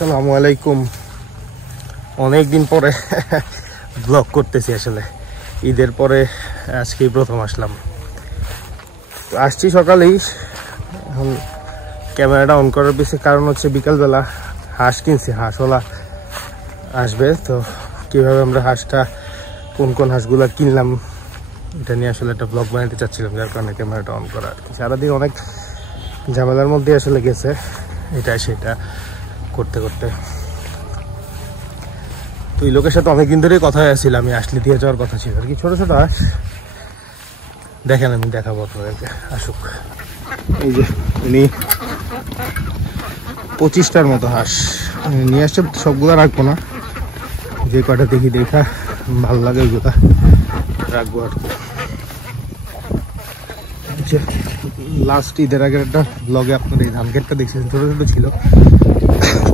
আসসালামু আলাইকুম। অনেক দিন পরে ব্লগ করতেছি, আসলে ঈদের পরে আজকেই প্রথম আসলাম। তো আসছি সকালেই, এখন ক্যামেরাটা অন করার পিছনে কারণ হচ্ছে বিকালবেলা হাঁস কিনছি, হাঁসওয়ালা আসবে। তো কীভাবে আমরা হাঁসটা, কোন কোন হাঁসগুলো কিনলাম এটা নিয়ে আসলে একটা ব্লগ বানাতে চাচ্ছিলাম, যার কারণে ক্যামেরাটা অন করা আর কি। সারাদিন অনেক ঝামেলার মধ্যে আসলে গেছে এটা সেটা করতে করতে। তো এই লোকের সাথে অনেকদিন ধরেই কথা হয়েছিল, আমি আসলে দিয়ে যাওয়ার কথা ছিল আর কি। ছোটো ছোটো হাঁস দেখেন, আমি দেখাবো আপনাদেরকে, আসুক। এই যে উনি 25টার মতো হাঁস নিয়ে আসছে, সবগুলো রাখবো না, যে কটা দেখি দেখা ভালো লাগে ওইগুলা রাখবো আর কি। লাস্ট ঈদের আগের একটা ব্লগে আপনার এই ধান ক্ষেতটা দেখছেন, ছোটো ছোটো ছিল,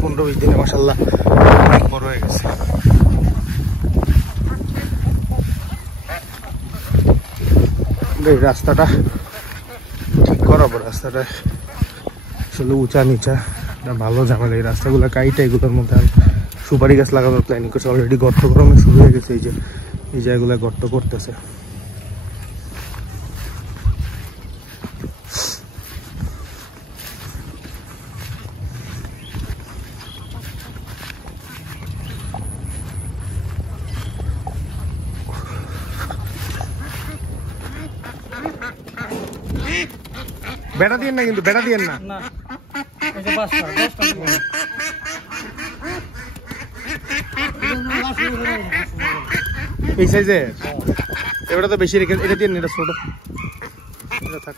15-20 দিনে মাশাআল্লাহ অনেক বড় হয়ে গেছে। এই রাস্তাটা ঠিক করাবো, রাস্তাটা আসলে উঁচা নিচা ভালো ঝামেলা। এই রাস্তাগুলো কাইটা এগুলোর মধ্যে সুপারি গাছ লাগানোর প্ল্যানিং করছে, অলরেডি গর্ত করানো শুরু হয়ে গেছে। এই যে এই জায়গাগুলো গর্ত করতেছে। বেড়া দিয়েন না, কিন্তু বেড়া দিয়েন না। এই সাইজের এবারে তো বেশি রেখে, এটা দিয়ে এটা ছোট, এটা থাক।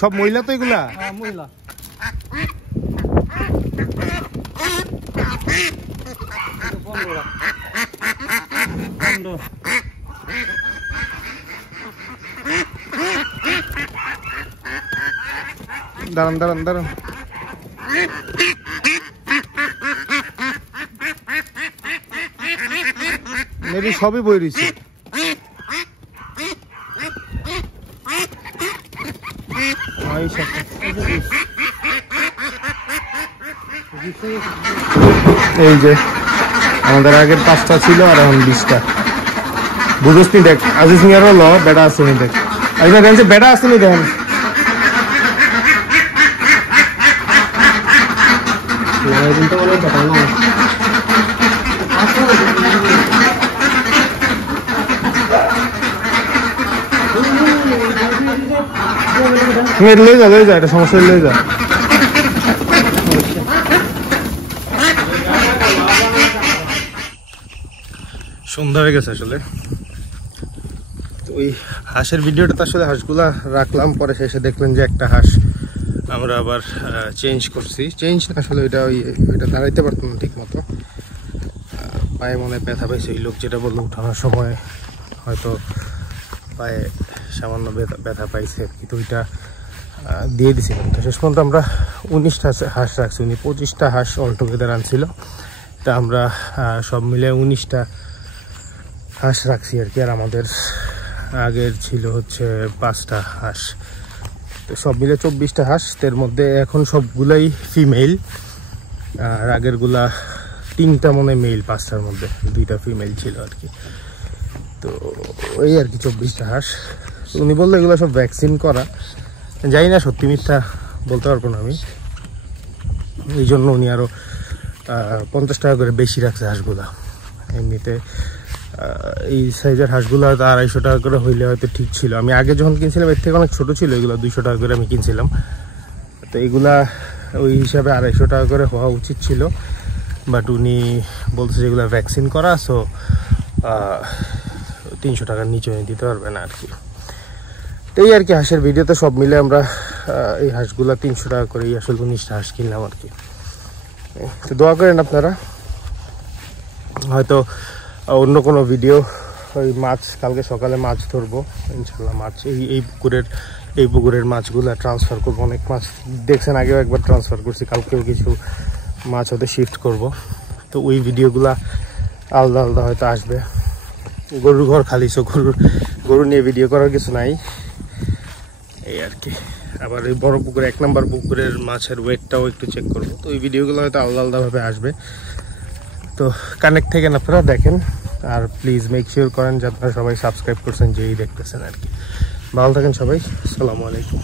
সব মহিলা তো এগুলা, মহিলা। দাঁড়ান দাঁড়ান দাঁড়ান, মেবি সবই বই রয়েছে। এই যে আমাদের আগের 5টা ছিল আর এখন 20টা। বুঝোস নি? দেখ আজিজ মিয়ার হলো বেড়া আসেনি, দেখ আইবা দেন যে বেড়া আসেনি, দেখেন লয়ে যা লয়ে যা, এটা সমস্যা লয়ে যা। সন্ধ্যা হয়ে গেছে আসলে। তো ওই হাঁসের ভিডিওটা তো আসলে হাঁসগুলা রাখলাম, পরে শেষে দেখলেন যে একটা হাঁস আমরা আবার চেঞ্জ করছি। চেঞ্জ আসলে ওইটা দাঁড়াইতে পারতাম না ঠিক মতো, পায়ে মনে ব্যথা পাইছে। ওই লোক যেটা বললো উঠানোর সময় হয়তো পায়ে সামান্য ব্যথা পাইছে, কিন্তু ওইটা দিয়ে দিছিলাম। তো শেষ পর্যন্ত আমরা 19টা হাঁস রাখছি। উনি 25টা হাঁস অলটুগেদার আনছিল, তা আমরা সব মিলে 19টা হাঁস রাখছি আর কি। আর আমাদের আগের ছিল হচ্ছে 5টা হাঁস, তো সব মিলে 24টা হাঁস। এর মধ্যে এখন সবগুলাই ফিমেল, আর আগেরগুলা 3টা মনে মেল, 5টার মধ্যে 2টা ফিমেল ছিল আর কি। তো ওই আর কি 24টা হাঁস। উনি বললো এগুলো সব ভ্যাকসিন করা, জানি না সত্যি মিথ্যা বলতে পারবো না আমি। এই জন্য উনি আরও 50 টাকা করে বেশি রাখছে হাঁসগুলা। এমনিতে এই সাইজের হাঁসগুলো হয়তো 250 টাকা করে হইলে হয়তো ঠিক ছিল। আমি আগে যখন কিনছিলাম এর থেকে অনেক ছোটো ছিল, এগুলো 200 টাকা করে আমি কিনছিলাম। তো এগুলা ওই হিসাবে 250 টাকা করে হওয়া উচিত ছিল, বাট উনি বলছে যেগুলো ভ্যাকসিন করা, সো 300 টাকার নিচে দিতে পারবে না আর কি। তো এই আর কি হাঁসের ভিডিওতে সব মিলে আমরা এই হাঁসগুলা 300 টাকা করেই আসলে 19টা হাঁস কিনলাম আর কি। তো দোয়া করেন আপনারা, হয়তো অন্য কোনো ভিডিও, ওই মাছ কালকে সকালে মাছ ধরবো ইনশাল্লাহ। মাছ এই পুকুরের মাছগুলো ট্রান্সফার করবো। অনেক মাছ দেখছেন, আগেও একবার ট্রান্সফার করছি, কালকেও কিছু মাছ হতে শিফট করব। তো ওই ভিডিওগুলা আলাদা আলাদা হয়তো আসবে। গরুর ঘর খালি, সো গরুর গরু নিয়ে ভিডিও করার কিছু নাই, এই আর কি। আবার এই বড় পুকুরে 1 নম্বর পুকুরের মাছের ওয়েটটাও একটু চেক করবো। তো ওই ভিডিওগুলো হয়তো আলাদা আলাদাভাবে আসবে, তো কানেক্ট থেকে আপনারা দেখেন। আর প্লিজ মেক শিওর করেন যে আপনারা সবাই সাবস্ক্রাইব করছেন, যেই দেখতেছেন আর কি। ভালো থাকেন সবাই, আসসালামু আলাইকুম।